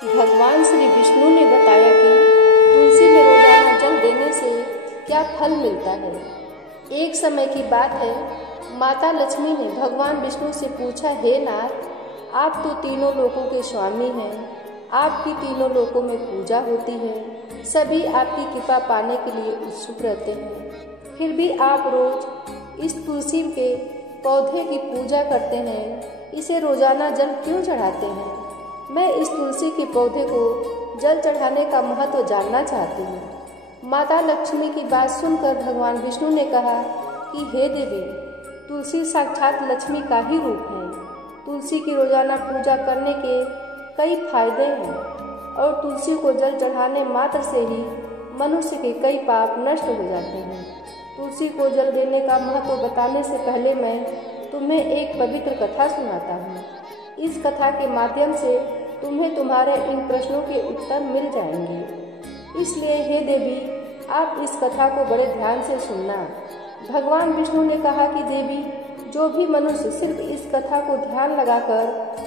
भगवान श्री विष्णु ने बताया कि तुलसी में रोजाना जल देने से क्या फल मिलता है। एक समय की बात है, माता लक्ष्मी ने भगवान विष्णु से पूछा, हे नाथ, आप तो तीनों लोकों के स्वामी हैं, आपकी तीनों लोकों में पूजा होती है, सभी आपकी कृपा पाने के लिए उत्सुक रहते हैं, फिर भी आप रोज इस तुलसी के पौधे की पूजा करते हैं, इसे रोजाना जल क्यों चढ़ाते हैं? मैं इस तुलसी के पौधे को जल चढ़ाने का महत्व जानना चाहती हूँ। माता लक्ष्मी की बात सुनकर भगवान विष्णु ने कहा कि हे देवी, तुलसी साक्षात लक्ष्मी का ही रूप है। तुलसी की रोजाना पूजा करने के कई फायदे हैं और तुलसी को जल चढ़ाने मात्र से ही मनुष्य के कई पाप नष्ट हो जाते हैं। तुलसी को जल देने का महत्व बताने से पहले मैं तुम्हें एक पवित्र कथा सुनाता हूँ। इस कथा के माध्यम से तुम्हें तुम्हारे इन प्रश्नों के उत्तर मिल जाएंगे। इसलिए हे देवी, आप इस कथा को बड़े ध्यान से सुनना। भगवान विष्णु ने कहा कि देवी, जो भी मनुष्य सिर्फ इस कथा को ध्यान लगाकर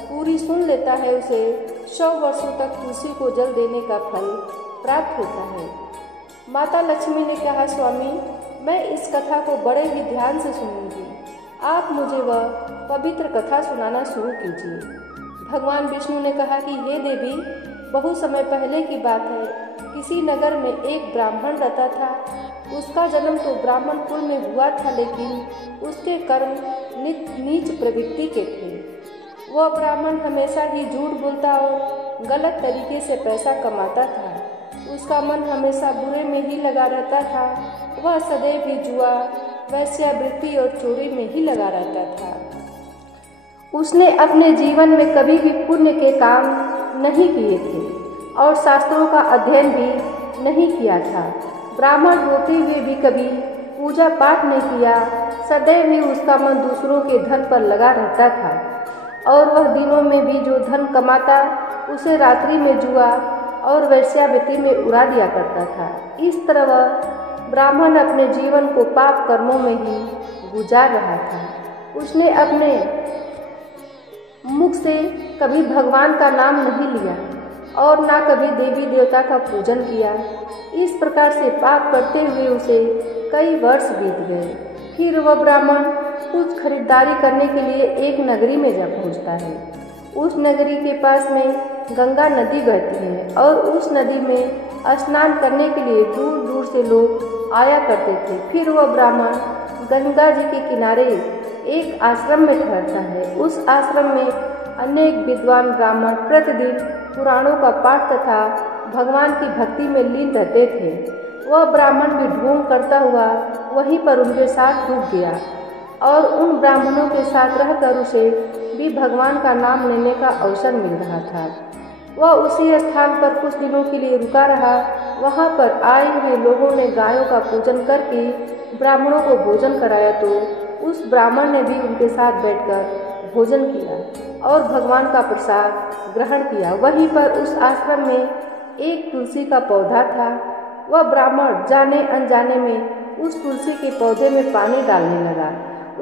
पूरी सुन लेता है, उसे 100 वर्षों तक तुलसी को जल देने का फल प्राप्त होता है। माता लक्ष्मी ने कहा, स्वामी, मैं इस कथा को बड़े ही ध्यान से सुनूंगी, आप मुझे वह पवित्र कथा सुनाना शुरू कीजिए। भगवान विष्णु ने कहा कि हे देवी, बहुत समय पहले की बात है, किसी नगर में एक ब्राह्मण रहता था। उसका जन्म तो ब्राह्मण कुल में हुआ था, लेकिन उसके कर्म नीच प्रवृत्ति के थे। वह ब्राह्मण हमेशा ही झूठ बोलता और गलत तरीके से पैसा कमाता था। उसका मन हमेशा बुरे में ही लगा रहता था। वह सदैव ही जुआ, वेश्यावृत्ति और चोरी में ही लगा रहता था। उसने अपने जीवन में कभी भी पुण्य के काम नहीं किए थे और शास्त्रों का अध्ययन भी नहीं किया था। ब्राह्मण होते हुए भी कभी पूजा पाठ नहीं किया। सदैव ही उसका मन दूसरों के धन पर लगा रहता था और वह दिनों में भी जो धन कमाता उसे रात्रि में जुआ और वेश्यावृत्ति में उड़ा दिया करता था। इस तरह वह ब्राह्मण अपने जीवन को पाप कर्मों में ही गुजार रहा था। उसने अपने मुख से कभी भगवान का नाम नहीं लिया और ना कभी देवी देवता का पूजन किया। इस प्रकार से पाप करते हुए उसे कई वर्ष बीत गए। फिर वह ब्राह्मण कुछ खरीदारी करने के लिए एक नगरी में जा पहुंचता है। उस नगरी के पास में गंगा नदी बहती है और उस नदी में स्नान करने के लिए दूर दूर से लोग आया करते थे। फिर वह ब्राह्मण गंगा जी के किनारे एक आश्रम में ठहरता है। उस आश्रम में अनेक विद्वान ब्राह्मण प्रतिदिन पुराणों का पाठ तथा भगवान की भक्ति में लीन रहते थे। वह ब्राह्मण भी ढोंग करता हुआ वहीं पर उनके साथ डूब गया और उन ब्राह्मणों के साथ रहकर उसे भी भगवान का नाम लेने का अवसर मिल रहा था। वह उसी स्थान पर कुछ दिनों के लिए रुका रहा। वहाँ पर आए हुए लोगों ने गायों का पूजन करके ब्राह्मणों को भोजन कराया, तो उस ब्राह्मण ने भी उनके साथ बैठकर भोजन किया और भगवान का प्रसाद ग्रहण किया। वहीं पर उस आश्रम में एक तुलसी का पौधा था। वह ब्राह्मण जाने अनजाने में उस तुलसी के पौधे में पानी डालने लगा।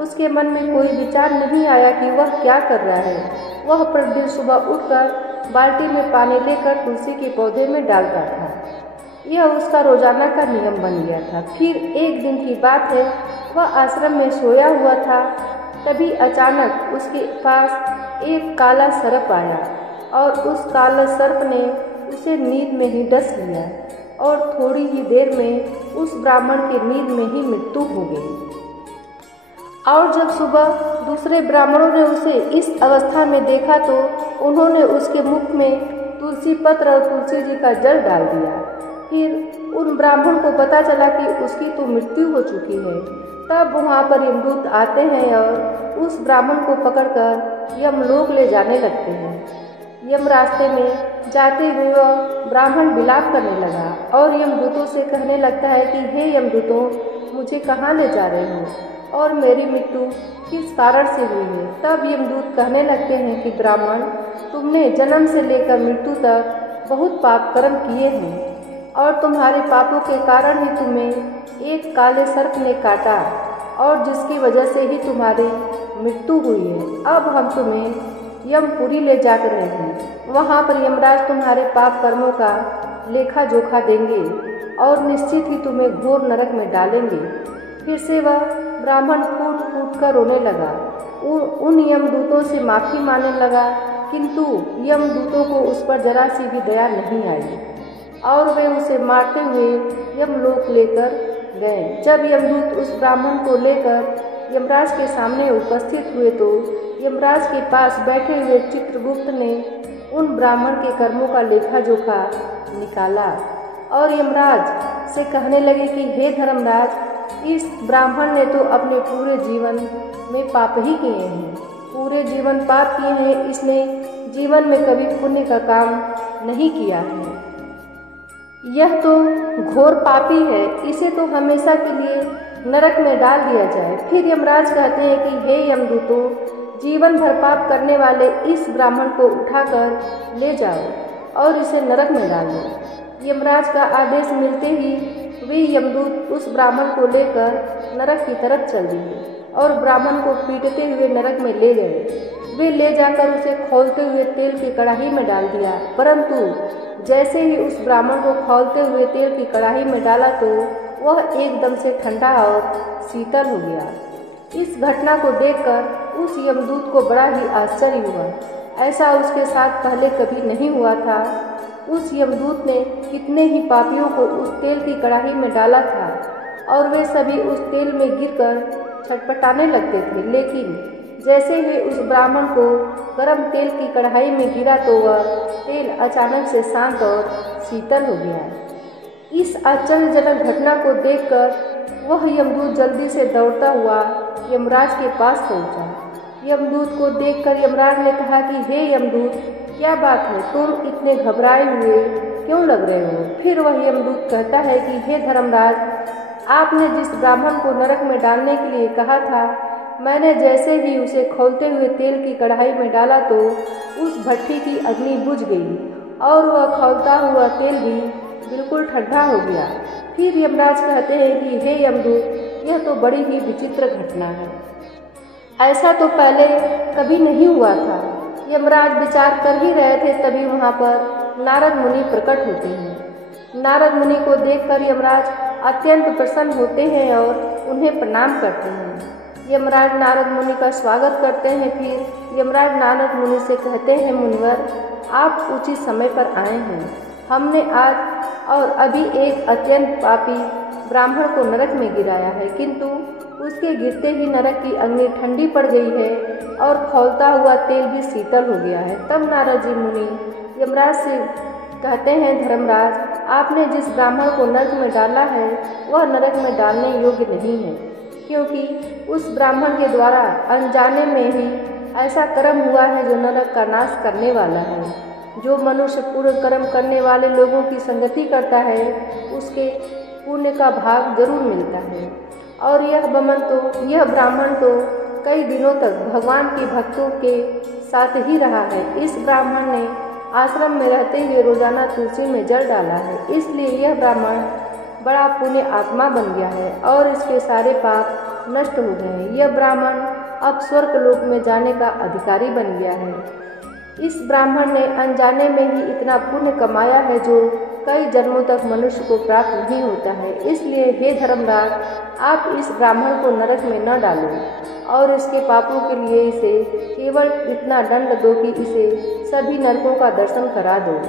उसके मन में कोई विचार नहीं आया कि वह क्या कर रहा है। वह प्रतिदिन सुबह उठकर बाल्टी में पानी लेकर तुलसी के पौधे में डालता था। यह उसका रोजाना का नियम बन गया था। फिर एक दिन की बात है, वह आश्रम में सोया हुआ था। तभी अचानक उसके पास एक काला सर्प आया और उस काले सर्प ने उसे नींद में ही डस लिया और थोड़ी ही देर में उस ब्राह्मण की नींद में ही मृत्यु हो गई। और जब सुबह दूसरे ब्राह्मणों ने उसे इस अवस्था में देखा तो उन्होंने उसके मुख में तुलसी पत्र और तुलसी जी का जल डाल दिया। फिर उन ब्राह्मण को पता चला कि उसकी तो मृत्यु हो चुकी है। तब वहाँ पर यमदूत आते हैं और उस ब्राह्मण को पकड़कर यमलोक ले जाने लगते हैं। यम रास्ते में जाते हुए वह ब्राह्मण विलाप करने लगा और यमदूतों से कहने लगता है कि हे यमदूतों, मुझे कहाँ ले जा रहे हो और मेरी मृत्यु किस कारण से हुई है? तब यमदूत कहने लगते हैं कि ब्राह्मण, तुमने जन्म से लेकर मृत्यु तक बहुत पाप कर्म किए हैं और तुम्हारे पापों के कारण ही तुम्हें एक काले सर्प ने काटा और जिसकी वजह से ही तुम्हारी मृत्यु हुई है। अब हम तुम्हें यमपुरी ले जाकर रहेंगे, वहाँ पर यमराज तुम्हारे पाप कर्मों का लेखा जोखा देंगे और निश्चित ही तुम्हें घोर नरक में डालेंगे। फिर से वह ब्राह्मण फूट फूट कर रोने लगा। उन यमदूतों से माफ़ी मांगने लगा, किंतु यमदूतों को उस पर जरा सी भी दया नहीं आई और वे उसे मारते हुए यमलोक लेकर गए। जब यमदूत उस ब्राह्मण को लेकर यमराज के सामने उपस्थित हुए तो यमराज के पास बैठे हुए चित्रगुप्त ने उन ब्राह्मण के कर्मों का लेखा जोखा निकाला और यमराज से कहने लगे कि हे धर्मराज, इस ब्राह्मण ने तो अपने पूरे जीवन में पाप ही किए हैं, पूरे जीवन पाप किए हैं। इसने जीवन में कभी पुण्य का काम नहीं किया है। यह तो घोर पापी है, इसे तो हमेशा के लिए नरक में डाल दिया जाए। फिर यमराज कहते हैं कि हे यमदूतों, जीवन भर पाप करने वाले इस ब्राह्मण को उठाकर ले जाओ और इसे नरक में डाल दो। यमराज का आदेश मिलते ही वे यमदूत उस ब्राह्मण को लेकर नरक की तरफ चल दिए और ब्राह्मण को पीटते हुए नरक में ले गए। वे ले जाकर उसे खौलते हुए तेल की कढ़ाई में डाल दिया, परंतु जैसे ही उस ब्राह्मण को खौलते हुए तेल की कढ़ाई में डाला तो वह एकदम से ठंडा और शीतल हो गया। इस घटना को देखकर उस यमदूत को बड़ा ही आश्चर्य हुआ। ऐसा उसके साथ पहले कभी नहीं हुआ था। उस यमदूत ने कितने ही पापियों को उस तेल की कढ़ाई में डाला था और वे सभी उस तेल में गिरकर छटपटाने लगते थे, लेकिन जैसे ही उस ब्राह्मण को गर्म तेल की कढ़ाई में गिरा तो वह तेल अचानक से शांत और शीतल हो गया। इस आश्चर्यजनक घटना को देखकर वह यमदूत जल्दी से दौड़ता हुआ यमराज के पास पहुंचा। यमदूत को देखकर यमराज ने कहा कि हे यमदूत, क्या बात है, तुम इतने घबराए हुए क्यों लग रहे हो? फिर वह यमदूत कहता है कि हे धर्मराज, आपने जिस ब्राह्मण को नरक में डालने के लिए कहा था, मैंने जैसे ही उसे खौलते हुए तेल की कढ़ाई में डाला तो उस भट्टी की अग्नि बुझ गई और वह खौलता हुआ तेल भी बिल्कुल ठंडा हो गया। फिर यमराज कहते हैं कि हे यमदूत, यह तो बड़ी ही विचित्र घटना है, ऐसा तो पहले कभी नहीं हुआ था। यमराज विचार कर ही रहे थे, तभी वहाँ पर नारद मुनि प्रकट होते हैं। नारद मुनि को देखकर यमराज अत्यंत प्रसन्न होते हैं और उन्हें प्रणाम करते हैं। यमराज नारद मुनि का स्वागत करते हैं। फिर यमराज नारद मुनि से कहते हैं, मुनिवर, आप उचित समय पर आए हैं। हमने आज और अभी एक अत्यंत पापी ब्राह्मण को नरक में गिराया है, किंतु उसके गिरते ही नरक की अग्नि ठंडी पड़ गई है और खौलता हुआ तेल भी शीतल हो गया है। तब नारद जी मुनि यमराज से कहते हैं, धर्मराज, आपने जिस ब्राह्मण को नरक में डाला है वह नरक में डालने योग्य नहीं है, क्योंकि उस ब्राह्मण के द्वारा अनजाने में ही ऐसा कर्म हुआ है जो नरक का नाश करने वाला है। जो मनुष्य पूर्ण कर्म करने वाले लोगों की संगति करता है उसके पुण्य का भाग जरूर मिलता है। और यह ब्राह्मण तो कई दिनों तक भगवान के भक्तों के साथ ही रहा है। इस ब्राह्मण ने आश्रम में रहते हुए रोजाना तुलसी में जल डाला है, इसलिए यह ब्राह्मण बड़ा पुण्य आत्मा बन गया है और इसके सारे पाप नष्ट हो गए हैं। यह ब्राह्मण अब स्वर्ग लोक में जाने का अधिकारी बन गया है। इस ब्राह्मण ने अनजाने में ही इतना पुण्य कमाया है जो कई जन्मों तक मनुष्य को प्राप्त नहीं होता है। इसलिए हे धर्मराज, आप इस ब्राह्मण को नरक में न डालो और इसके पापों के लिए इसे केवल इतना दंड दो कि इसे सभी नरकों का दर्शन करा दो।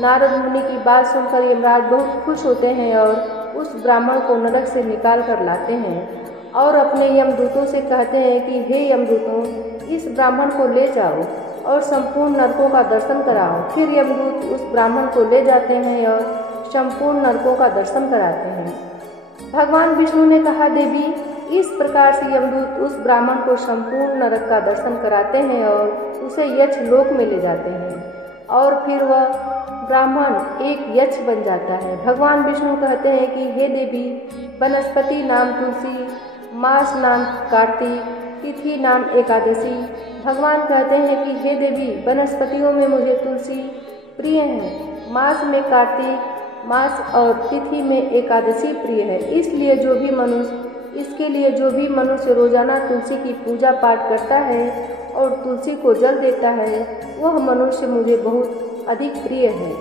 नारद मुनि की बात सुनकर यमराज बहुत खुश होते हैं और उस ब्राह्मण को नरक से निकाल कर लाते हैं और अपने यमदूतों से कहते हैं कि हे यमदूतों, इस ब्राह्मण को ले जाओ और संपूर्ण नरकों का दर्शन कराओ। फिर यमदूत उस ब्राह्मण को ले जाते हैं और संपूर्ण नरकों का दर्शन कराते हैं। भगवान विष्णु ने कहा, देवी, इस प्रकार से यमदूत उस ब्राह्मण को संपूर्ण नरक का दर्शन कराते हैं और उसे यक्ष लोक में ले जाते हैं और फिर वह ब्राह्मण एक यक्ष बन जाता है। भगवान विष्णु कहते हैं कि हे देवी, वनस्पति नाम तुलसी, मास नाम कार्तिक, तिथि नाम एकादशी। भगवान कहते हैं कि हे देवी, वनस्पतियों में मुझे तुलसी प्रिय है, मास में कार्तिक मास और तिथि में एकादशी प्रिय है। इसलिए इसके लिए जो भी मनुष्य रोजाना तुलसी की पूजा पाठ करता है और तुलसी को जल देता है, वह मनुष्य मुझे बहुत अधिक प्रिय है।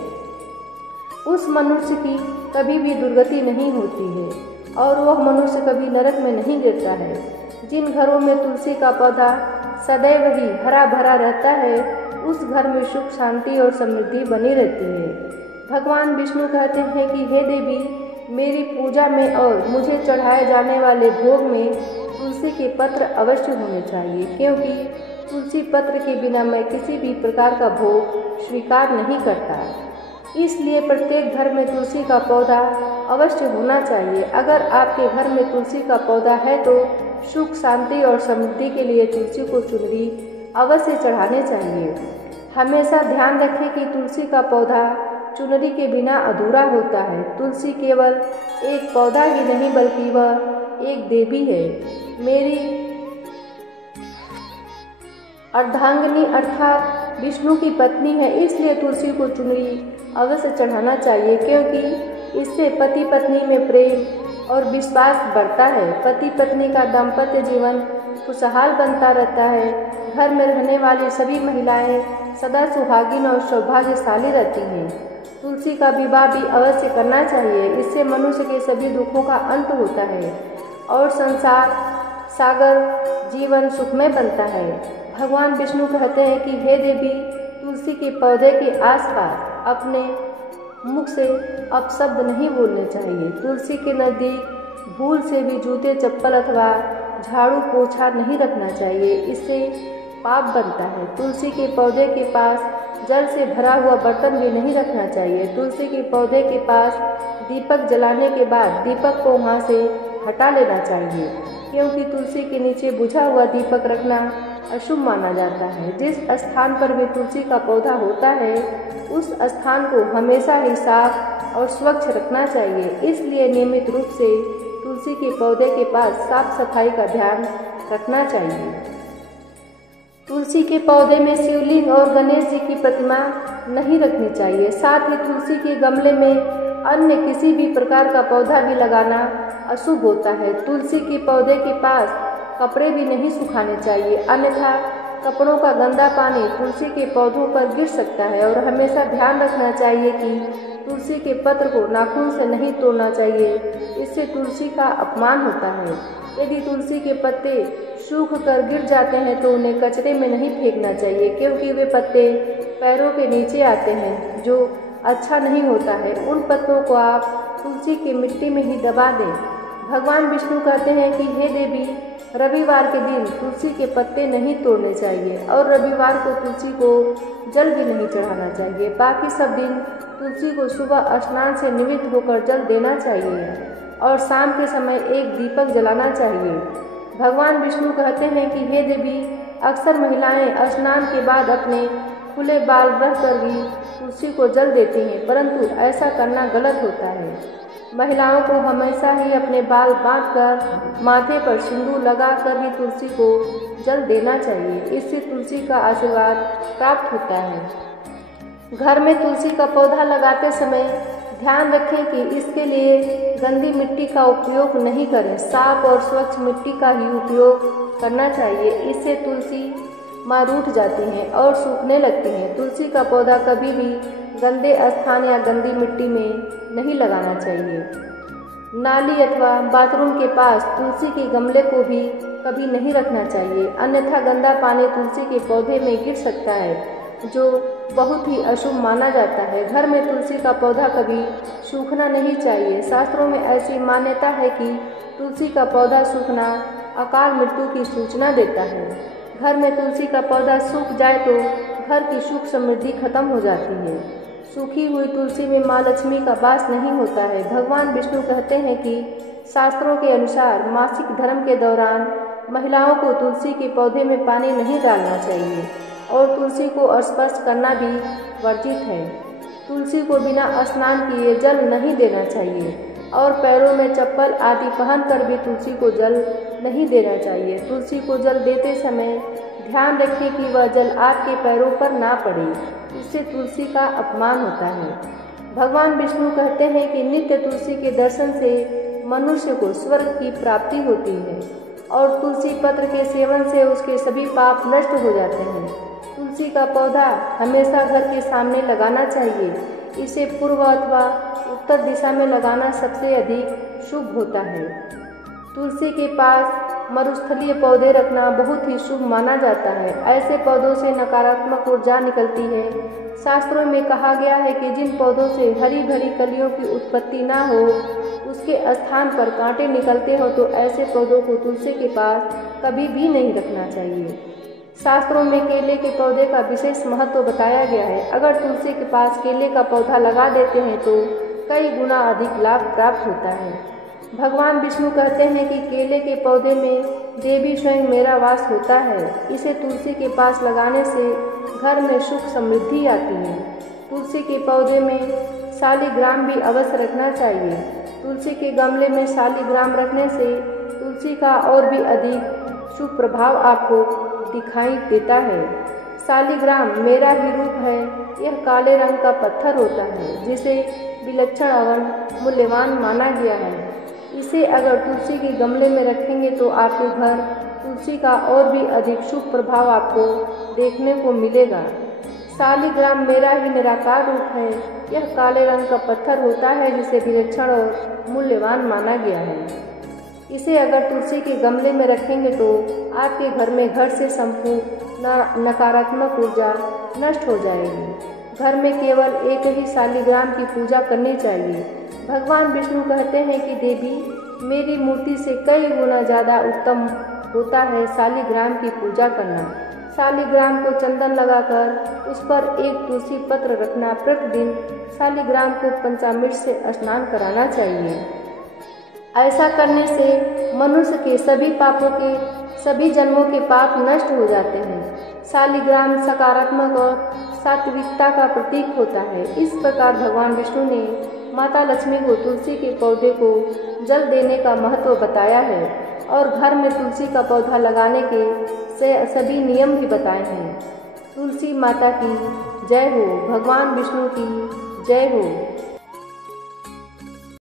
उस मनुष्य की कभी भी दुर्गति नहीं होती है और वह मनुष्य कभी नरक में नहीं गिरता है। जिन घरों में तुलसी का पौधा सदैव ही हरा भरा रहता है, उस घर में सुख, शांति और समृद्धि बनी रहती है। भगवान विष्णु कहते हैं कि हे देवी, मेरी पूजा में और मुझे चढ़ाए जाने वाले भोग में तुलसी के पत्र अवश्य होने चाहिए, क्योंकि तुलसी पत्र के बिना मैं किसी भी प्रकार का भोग स्वीकार नहीं करता। इसलिए प्रत्येक घर में तुलसी का पौधा अवश्य होना चाहिए। अगर आपके घर में तुलसी का पौधा है तो सुख, शांति और समृद्धि के लिए तुलसी को चुनरी अवश्य चढ़ाने चाहिए। हमेशा ध्यान रखें कि तुलसी का पौधा चुनरी के बिना अधूरा होता है। तुलसी केवल एक पौधा ही नहीं बल्कि वह एक देवी है, मेरी अर्धांगिनी अर्थात विष्णु की पत्नी है। इसलिए तुलसी को चुनरी अवश्य चढ़ाना चाहिए, क्योंकि इससे पति पत्नी में प्रेम और विश्वास बढ़ता है। पति पत्नी का दाम्पत्य जीवन खुशहाल बनता रहता है। घर में रहने वाली सभी महिलाएं सदा सुहागिन और सौभाग्यशाली रहती हैं। तुलसी का विवाह भी अवश्य करना चाहिए। इससे मनुष्य के सभी दुखों का अंत होता है और संसार सागर जीवन सुखमय बनता है। भगवान विष्णु कहते हैं कि हे देवी, तुलसी के पौधे के आसपास अपने मुख से अपशब्द नहीं बोलने चाहिए। तुलसी के नज़दीक भूल से भी जूते, चप्पल अथवा झाड़ू पोछा नहीं रखना चाहिए, इससे पाप बनता है। तुलसी के पौधे के पास जल से भरा हुआ बर्तन भी नहीं रखना चाहिए। तुलसी के पौधे के पास दीपक जलाने के बाद दीपक को वहाँ से हटा लेना चाहिए, क्योंकि तुलसी के नीचे बुझा हुआ दीपक रखना अशुभ माना जाता है। जिस स्थान पर भी तुलसी का पौधा होता है, उस स्थान को हमेशा ही साफ और स्वच्छ रखना चाहिए। इसलिए नियमित रूप से तुलसी के पौधे के पास साफ सफाई का ध्यान रखना चाहिए। तुलसी के पौधे में शिवलिंग और गणेश जी की प्रतिमा नहीं रखनी चाहिए। साथ ही तुलसी के गमले में अन्य किसी भी प्रकार का पौधा भी लगाना अशुभ होता है। तुलसी के पौधे के पास कपड़े भी नहीं सुखाने चाहिए, अन्यथा कपड़ों का गंदा पानी तुलसी के पौधों पर गिर सकता है। और हमेशा ध्यान रखना चाहिए कि तुलसी के पत्र को नाखून से नहीं तोड़ना चाहिए, इससे तुलसी का अपमान होता है। यदि तुलसी के पत्ते सूख कर गिर जाते हैं तो उन्हें कचरे में नहीं फेंकना चाहिए, क्योंकि वे पत्ते पैरों के नीचे आते हैं, जो अच्छा नहीं होता है। उन पत्तों को आप तुलसी की मिट्टी में ही दबा दें। भगवान विष्णु कहते हैं कि हे देवी, रविवार के दिन तुलसी के पत्ते नहीं तोड़ने चाहिए और रविवार को तुलसी को जल भी नहीं चढ़ाना चाहिए। बाकी सब दिन तुलसी को सुबह स्नान से निवृत्त होकर जल देना चाहिए और शाम के समय एक दीपक जलाना चाहिए। भगवान विष्णु कहते हैं कि हे देवी, अक्सर महिलाएं स्नान के बाद अपने खुले बाल रहकर भी तुलसी को जल देती हैं, परंतु ऐसा करना गलत होता है। महिलाओं को हमेशा ही अपने बाल बांधकर माथे पर सिंदूर लगाकर ही तुलसी को जल देना चाहिए, इससे तुलसी का आशीर्वाद प्राप्त होता है। घर में तुलसी का पौधा लगाते समय ध्यान रखें कि इसके लिए गंदी मिट्टी का उपयोग नहीं करें, साफ और स्वच्छ मिट्टी का ही उपयोग करना चाहिए। इससे तुलसी माँ रूठ जाती हैं और सूखने लगती हैं। तुलसी का पौधा कभी भी गंदे स्थान या गंदी मिट्टी में नहीं लगाना चाहिए। नाली अथवा बाथरूम के पास तुलसी के गमले को भी कभी नहीं रखना चाहिए, अन्यथा गंदा पानी तुलसी के पौधे में गिर सकता है, जो बहुत ही अशुभ माना जाता है। घर में तुलसी का पौधा कभी सूखना नहीं चाहिए। शास्त्रों में ऐसी मान्यता है कि तुलसी का पौधा सूखना अकाल मृत्यु की सूचना देता है। घर में तुलसी का पौधा सूख जाए तो घर की सुख समृद्धि खत्म हो जाती है। सूखी हुई तुलसी में माँ लक्ष्मी का वास नहीं होता है। भगवान विष्णु कहते हैं कि शास्त्रों के अनुसार मासिक धर्म के दौरान महिलाओं को तुलसी के पौधे में पानी नहीं डालना चाहिए और तुलसी को स्पर्श करना भी वर्जित है। तुलसी को बिना स्नान किए जल नहीं देना चाहिए और पैरों में चप्पल आदि पहनकर भी तुलसी को जल नहीं देना चाहिए। तुलसी को जल देते समय ध्यान रखें कि वह जल आपके पैरों पर ना पड़े, इससे तुलसी का अपमान होता है। भगवान विष्णु कहते हैं कि नित्य तुलसी के दर्शन से मनुष्य को स्वर्ग की प्राप्ति होती है और तुलसी पत्र के सेवन से उसके सभी पाप नष्ट हो जाते हैं। तुलसी तुलसी का पौधा हमेशा घर के सामने लगाना चाहिए। इसे पूर्व अथवा उत्तर दिशा में लगाना सबसे अधिक शुभ होता है। तुलसी के पास मरुस्थलीय पौधे रखना बहुत ही शुभ माना जाता है। ऐसे पौधों से नकारात्मक ऊर्जा निकलती है। शास्त्रों में कहा गया है कि जिन पौधों से हरी भरी कलियों की उत्पत्ति ना हो, उसके स्थान पर कांटे निकलते हो, तो ऐसे पौधों को तुलसी के पास कभी भी नहीं रखना चाहिए। शास्त्रों में केले के पौधे का विशेष महत्व बताया गया है। अगर तुलसी के पास केले का पौधा लगा देते हैं तो कई गुना अधिक लाभ प्राप्त होता है। भगवान विष्णु कहते हैं कि केले के पौधे में देवी स्वयं मेरा वास होता है। इसे तुलसी के पास लगाने से घर में सुख समृद्धि आती है। तुलसी के पौधे में शालिग्राम भी अवश्य रखना चाहिए। तुलसी के गमले में शालिग्राम रखने से तुलसी का और भी अधिक शुभ प्रभाव आपको दिखाई देता है। शालिग्राम मेरा ही रूप है। यह काले रंग का पत्थर होता है जिसे विलक्षण एवं मूल्यवान माना गया है। इसे अगर तुलसी के गमले में रखेंगे तो आपके घर तुलसी का और भी अधिक शुभ प्रभाव आपको देखने को मिलेगा। शालिग्राम मेरा ही निराकार रूप है। यह काले रंग का पत्थर होता है जिसे विलक्षण और मूल्यवान माना गया है। इसे अगर तुलसी के गमले में रखेंगे तो आपके घर में घर से संपूर्ण नकारात्मक ऊर्जा नष्ट हो जाएगी। घर में केवल एक ही शालिग्राम की पूजा करनी चाहिए। भगवान विष्णु कहते हैं कि देवी मेरी मूर्ति से कई गुना ज़्यादा उत्तम होता है शालिग्राम की पूजा करना। शालिग्राम को चंदन लगाकर उस पर एक तुलसी पत्र रखना। प्रतिदिन शालिग्राम को पंचामृत से स्नान कराना चाहिए। ऐसा करने से मनुष्य के सभी पापों के सभी जन्मों के पाप नष्ट हो जाते हैं। शालिग्राम सकारात्मक और सात्विकता का प्रतीक होता है। इस प्रकार भगवान विष्णु ने माता लक्ष्मी को तुलसी के पौधे को जल देने का महत्व बताया है और घर में तुलसी का पौधा लगाने के सभी नियम भी बताए हैं। तुलसी माता की जय हो। भगवान विष्णु की जय हो।